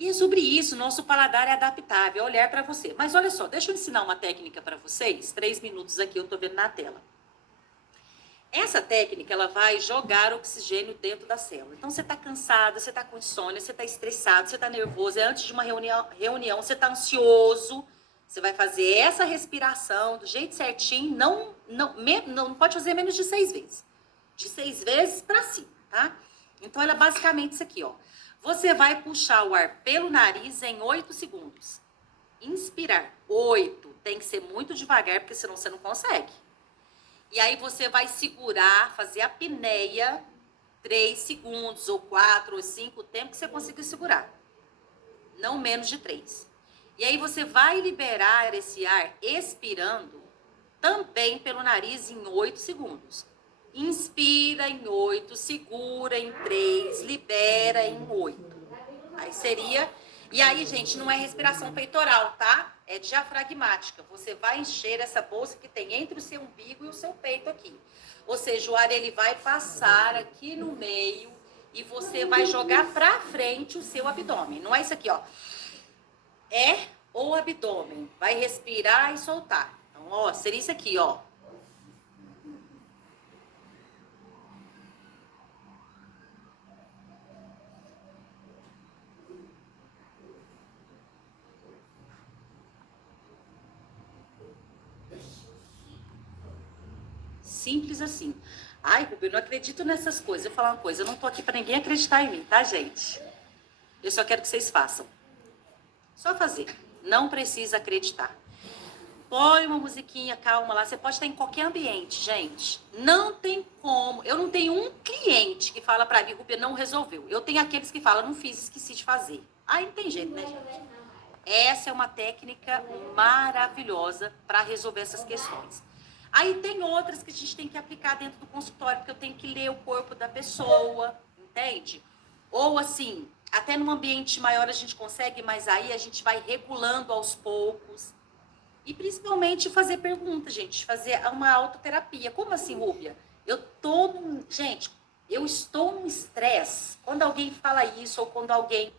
E é sobre isso, nosso paladar é adaptável, é olhar para você. Mas olha só, deixa eu ensinar uma técnica para vocês. 3 minutos aqui, eu estou vendo na tela. Essa técnica, ela vai jogar oxigênio dentro da célula. Então, você está cansado, você está com insônia, você está estressado, você está nervoso, é antes de uma reunião, você está ansioso. Você vai fazer essa respiração do jeito certinho, não pode fazer menos de 6 vezes. De 6 vezes para cima, tá? Então, ela é basicamente isso aqui, ó. Você vai puxar o ar pelo nariz em 8 segundos. Inspirar, 8, tem que ser muito devagar, porque senão você não consegue. E aí você vai segurar, fazer a apneia 3 segundos, ou 4, ou 5, o tempo que você conseguir segurar. Não menos de 3. E aí você vai liberar esse ar expirando também pelo nariz em 8 segundos. Inspira em 8, segura em 3, libera em 8. Aí seria... E aí, gente, não é respiração peitoral, tá? É diafragmática. Você vai encher essa bolsa que tem entre o seu umbigo e o seu peito aqui. Ou seja, o ar ele vai passar aqui no meio e você vai jogar pra frente o seu abdômen. Não é isso aqui, ó. É o abdômen. Vai respirar e soltar. Então, ó, seria isso aqui, ó. Simples assim. Ai, Rubi, eu não acredito nessas coisas. Eu vou falar uma coisa, eu não tô aqui pra ninguém acreditar em mim, tá, gente? Eu só quero que vocês façam. Só fazer. Não precisa acreditar. Põe uma musiquinha calma lá. Você pode estar em qualquer ambiente, gente. Não tem como. Eu não tenho um cliente que fala pra mim, Rubi, não resolveu. Eu tenho aqueles que falam, não fiz, esqueci de fazer. Aí não tem jeito, né, gente? Essa é uma técnica maravilhosa para resolver essas questões. Aí tem outras que a gente tem que aplicar dentro do consultório, porque eu tenho que ler o corpo da pessoa, entende? Ou assim, até num ambiente maior a gente consegue, mas aí a gente vai regulando aos poucos. E principalmente fazer perguntas, gente, fazer uma autoterapia. Como assim, Rúbia? Gente, eu estou num estresse. Quando alguém fala isso, ou quando alguém...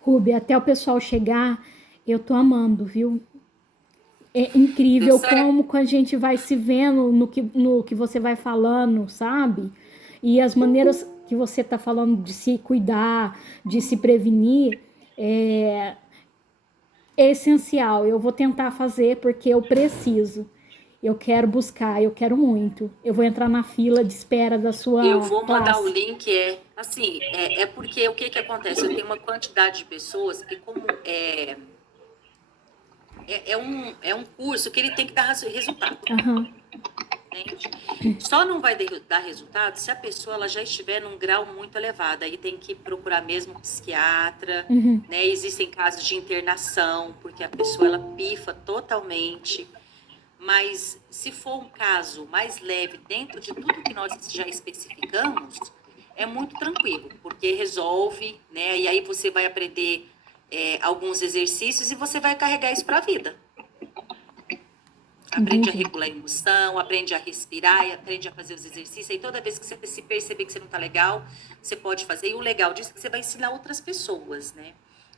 Rubi, até o pessoal chegar, eu tô amando, viu? É incrível como a gente vai se vendo no que você vai falando, sabe? E as maneiras que você tá falando de se cuidar, de se prevenir, é essencial. Eu vou tentar fazer porque eu preciso. Eu quero buscar, eu quero muito. Eu vou entrar na fila de espera da sua Eu vou mandar classe. o link, é porque o que acontece? Eu tenho uma quantidade de pessoas que como é um curso que ele tem que dar resultado. Aham. Entende? Só não vai dar resultado se a pessoa ela já estiver num grau muito elevado. Aí tem que procurar mesmo um psiquiatra, Uhum. né? Existem casos de internação, porque a pessoa ela pifa totalmente. Mas se for um caso mais leve, dentro de tudo que nós já especificamos, é muito tranquilo, porque resolve, né? E aí você vai aprender alguns exercícios e você vai carregar isso para a vida. Aprende a Entendi. regular a emoção, aprende a respirar, e aprende a fazer os exercícios. E toda vez que você se perceber que você não está legal, você pode fazer. E o legal disso é que você vai ensinar outras pessoas, né?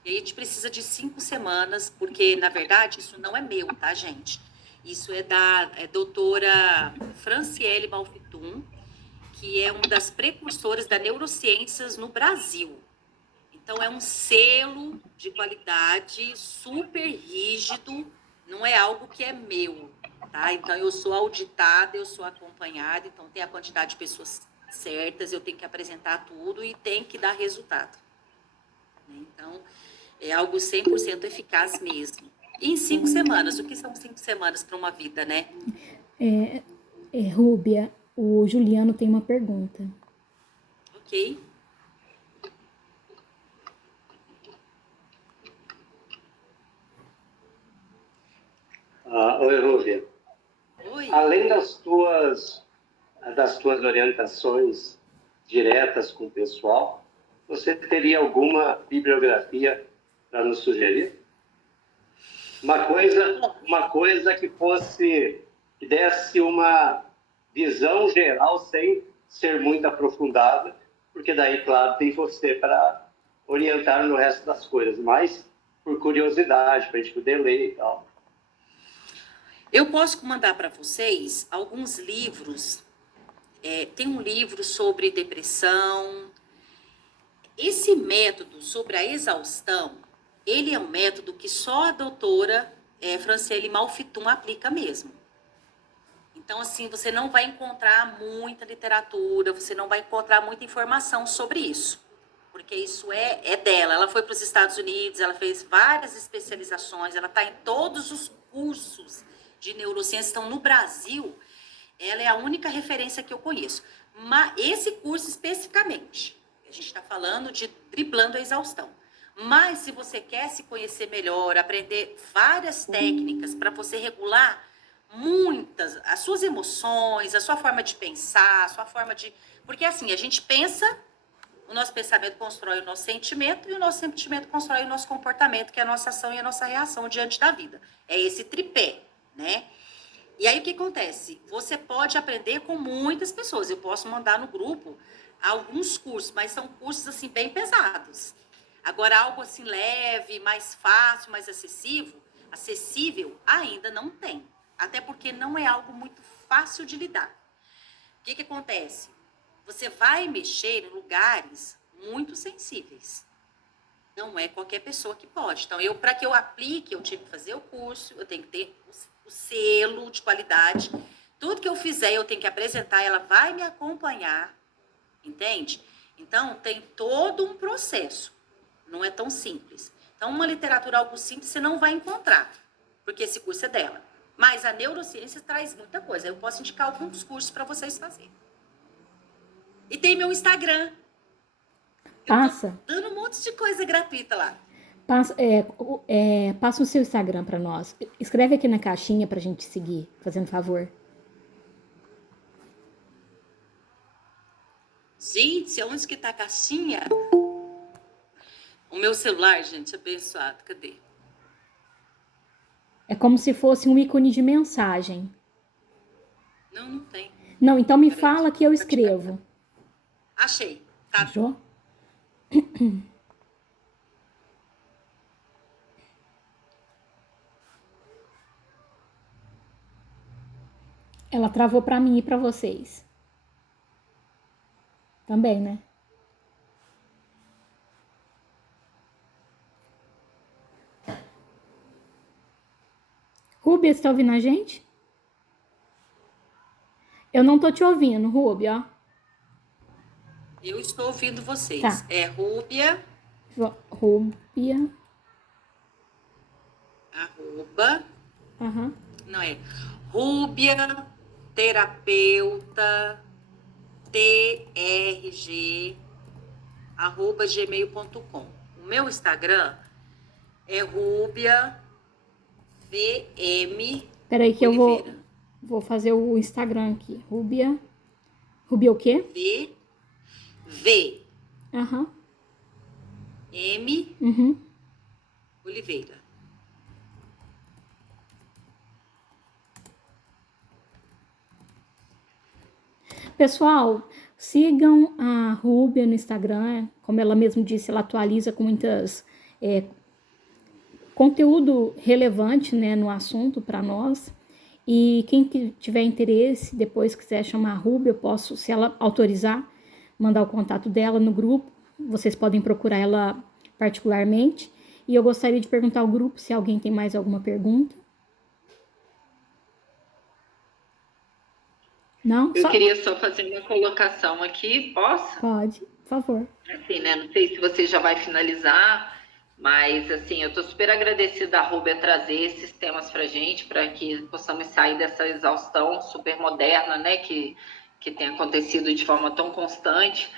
E aí a gente precisa de 5 semanas, porque, na verdade, isso não é meu, tá, gente? Isso é da doutora Franciele Malfitun, que é uma das precursoras da neurociências no Brasil. Então, é um selo de qualidade super rígido, não é algo que é meu, tá? Então, eu sou auditada, eu sou acompanhada, então tem a quantidade de pessoas certas, eu tenho que apresentar tudo e tem que dar resultado. Então, é algo 100% eficaz mesmo. E em 5 semanas, o que são 5 semanas para uma vida, né? Rúbia, o Juliano tem uma pergunta. Ok? Oi, Rúbia. Oi? Além das tuas orientações diretas com o pessoal, você teria alguma bibliografia para nos sugerir? Uma coisa que desse uma visão geral sem ser muito aprofundada, porque daí, claro, tem você para orientar no resto das coisas, mas por curiosidade, para a gente poder ler e tal. Eu posso mandar para vocês alguns livros. Tem um livro sobre depressão. Esse método sobre a exaustão, ele é um método que só a doutora Franciele Malfitun aplica mesmo. Então, assim, você não vai encontrar muita literatura, você não vai encontrar muita informação sobre isso. Porque isso é dela. Ela foi para os Estados Unidos, ela fez várias especializações, ela está em todos os cursos de neurociência. Então, no Brasil, ela é a única referência que eu conheço. Mas esse curso especificamente, a gente está falando de driblando a exaustão. Mas se você quer se conhecer melhor, aprender várias técnicas para você regular as suas emoções, a sua forma de pensar, a sua forma de... Porque assim, a gente pensa, o nosso pensamento constrói o nosso sentimento e o nosso sentimento constrói o nosso comportamento, que é a nossa ação e a nossa reação diante da vida. É esse tripé, né? E aí o que acontece? Você pode aprender com muitas pessoas. Eu posso mandar no grupo alguns cursos, mas são cursos assim bem pesados. Agora algo assim leve, mais fácil, mais acessível ainda não tem. Até porque não é algo muito fácil de lidar. O que acontece? Você vai mexer em lugares muito sensíveis. Não é qualquer pessoa que pode. Então, para que eu aplique, eu tive que fazer o curso, eu tenho que ter o selo de qualidade. Tudo que eu fizer, eu tenho que apresentar, ela vai me acompanhar, entende? Então, tem todo um processo. Não é tão simples. Então, uma literatura, algo simples, você não vai encontrar, porque esse curso é dela. Mas a neurociência traz muita coisa. Eu posso indicar alguns cursos para vocês fazerem. E tem meu Instagram. Passa. Dando um monte de coisa gratuita lá. Passa o seu Instagram para nós. Escreve aqui na caixinha para a gente seguir, fazendo favor. Gente, onde que tá a caixinha? O meu celular, gente, abençoado. Cadê? É como se fosse um ícone de mensagem. Não tem. Não, então me fala que eu escrevo. Achei. Tá. Achou? Ela travou para mim e para vocês. Também, né? Rúbia, você tá ouvindo a gente? Eu não tô te ouvindo, Rúbia, ó. Eu estou ouvindo vocês. Tá. É Rúbia. Rúbia. arroba, Aham. não é, Rúbia Terapeuta TRG @gmail.com. O meu Instagram é Rúbia VM Peraí que eu Oliveira. vou fazer o Instagram aqui. Rúbia. Rúbia o quê? V Aham. M Uhum. Oliveira. Pessoal, sigam a Rúbia no Instagram. Como ela mesmo disse, ela atualiza com muitas conteúdo relevante, né, no assunto para nós. E quem tiver interesse, depois quiser chamar a Rúbia, eu posso, se ela autorizar, mandar o contato dela no grupo. Vocês podem procurar ela particularmente. E eu gostaria de perguntar ao grupo se alguém tem mais alguma pergunta. Não? Eu queria só fazer uma colocação aqui, posso? Pode, por favor. Assim, né? Não sei se você já vai finalizar, mas assim, eu estou super agradecida a Rúbia trazer esses temas para a gente, para que possamos sair dessa exaustão super moderna, né? Que tem acontecido de forma tão constante.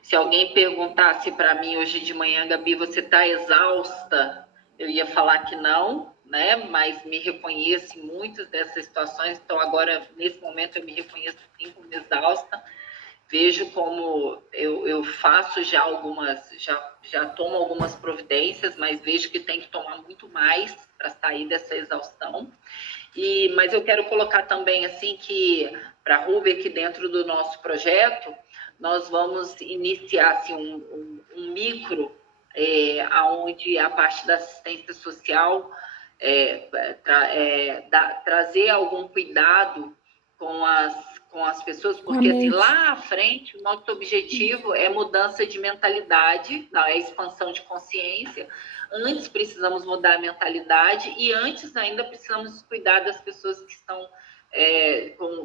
Se alguém perguntasse para mim hoje de manhã, Gabi, você está exausta? Eu ia falar que não, né? Mas me reconheço em muitas dessas situações. Então, agora, nesse momento, eu me reconheço sim como exausta. Vejo como eu faço já já tomo algumas providências, mas vejo que tem que tomar muito mais para sair dessa exaustão. Mas eu quero colocar também assim que para a Rúbia, aqui dentro do nosso projeto, nós vamos iniciar assim, um micro, onde a parte da assistência social trazer algum cuidado com as pessoas, porque assim, lá à frente o nosso objetivo é mudança de mentalidade, não, é expansão de consciência. Antes precisamos mudar a mentalidade e antes ainda precisamos cuidar das pessoas que estão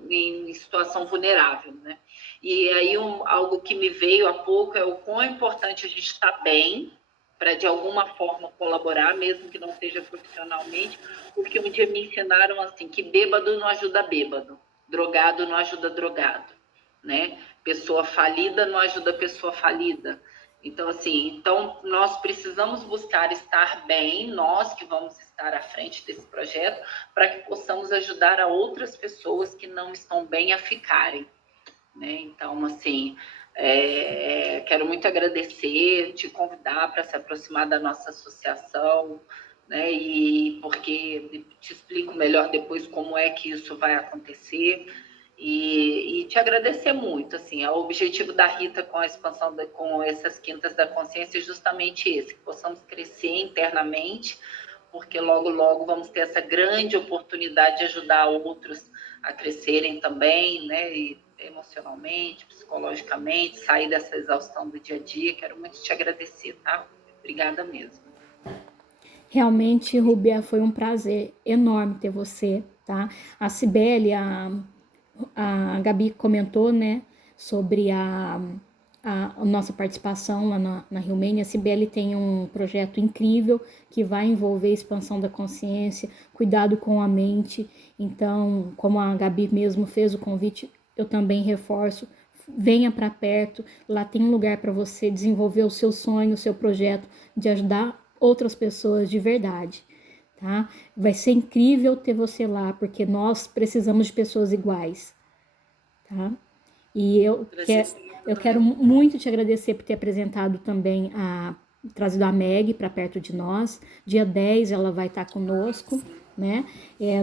em situação vulnerável, né? E aí algo que me veio há pouco é o quão importante a gente estar bem para de alguma forma colaborar, mesmo que não seja profissionalmente, porque um dia me ensinaram assim que bêbado não ajuda bêbado, drogado não ajuda drogado, né? Pessoa falida não ajuda pessoa falida. Então, assim, nós precisamos buscar estar bem, nós que vamos estar à frente desse projeto, para que possamos ajudar a outras pessoas que não estão bem a ficarem, né? Então, assim, quero muito agradecer, te convidar para se aproximar da nossa associação, né? E porque te explico melhor depois como é que isso vai acontecer. E te agradecer muito, assim, o objetivo da Rita com a expansão, com essas quintas da consciência é justamente esse, que possamos crescer internamente, porque logo, logo vamos ter essa grande oportunidade de ajudar outros a crescerem também, né, e emocionalmente, psicologicamente, sair dessa exaustão do dia a dia. Quero muito te agradecer, tá? Obrigada mesmo. Realmente, Rúbia, foi um prazer enorme ter você, tá? A Cibele, a Gabi comentou, né, sobre a nossa participação lá na Rio-Mania. A Cibele tem um projeto incrível que vai envolver expansão da consciência, cuidado com a mente. Então, como a Gabi mesmo fez o convite, eu também reforço, venha para perto, lá tem um lugar para você desenvolver o seu sonho, o seu projeto de ajudar outras pessoas de verdade. Tá? Vai ser incrível ter você lá, porque nós precisamos de pessoas iguais, tá? E eu quero muito te agradecer por ter apresentado também trazido a Meg para perto de nós. Dia 10 ela vai estar conosco, né?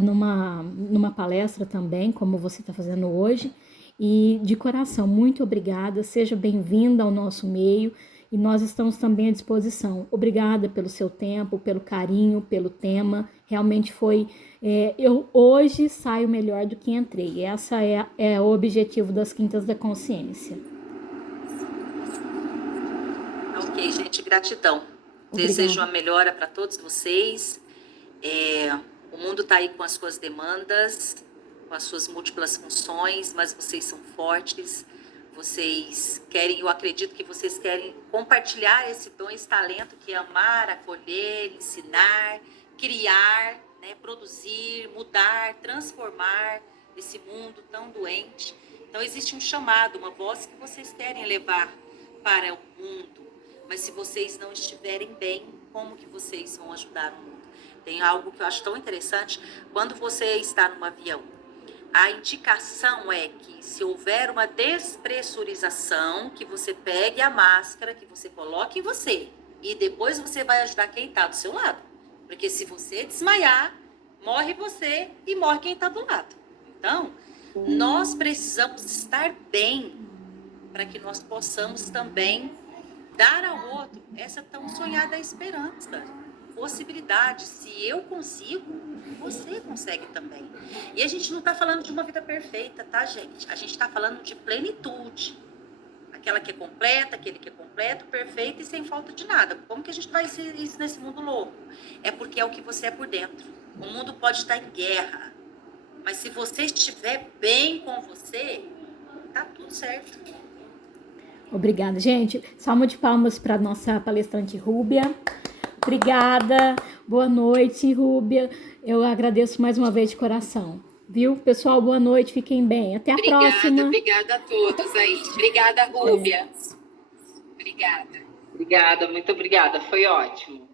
Numa palestra também, como você está fazendo hoje. E de coração, muito obrigada, seja bem-vinda ao nosso meio. E nós estamos também à disposição. Obrigada pelo seu tempo, pelo carinho, pelo tema. Realmente foi... eu hoje saio melhor do que entrei. Essa é o objetivo das Quintas da Consciência. Ok, gente, gratidão. Obrigada. Desejo a melhora para todos vocês. O mundo está aí com as suas demandas, com as suas múltiplas funções, mas vocês são fortes. Vocês querem, eu acredito que vocês querem compartilhar esse dom, esse talento que é amar, acolher, ensinar, criar, né, produzir, mudar, transformar esse mundo tão doente. Então, existe um chamado, uma voz que vocês querem levar para o mundo, mas se vocês não estiverem bem, como que vocês vão ajudar o mundo? Tem algo que eu acho tão interessante, quando você está num avião, a indicação é que se houver uma despressurização, que você pegue a máscara, que você coloque em você, e depois você vai ajudar quem está do seu lado. Porque se você desmaiar, morre você e morre quem está do lado. Então, nós precisamos estar bem para que nós possamos também dar ao outro essa tão sonhada esperança, possibilidade. Se eu consigo, você consegue também. E a gente não está falando de uma vida perfeita, tá, gente? A gente está falando de plenitude. Aquela que é completa, aquele que é completo, perfeito e sem falta de nada. Como que a gente vai ser isso nesse mundo louco? É porque é o que você é por dentro. O mundo pode estar em guerra, mas se você estiver bem com você, tá tudo certo. Obrigada, gente. Salmo de palmas para nossa palestrante Rúbia. Obrigada. Boa noite, Rúbia. Eu agradeço mais uma vez de coração. Viu? Pessoal, boa noite. Fiquem bem. Até a próxima. Obrigada a todos aí. Obrigada, Rúbia. Obrigada. Obrigada, muito obrigada. Foi ótimo.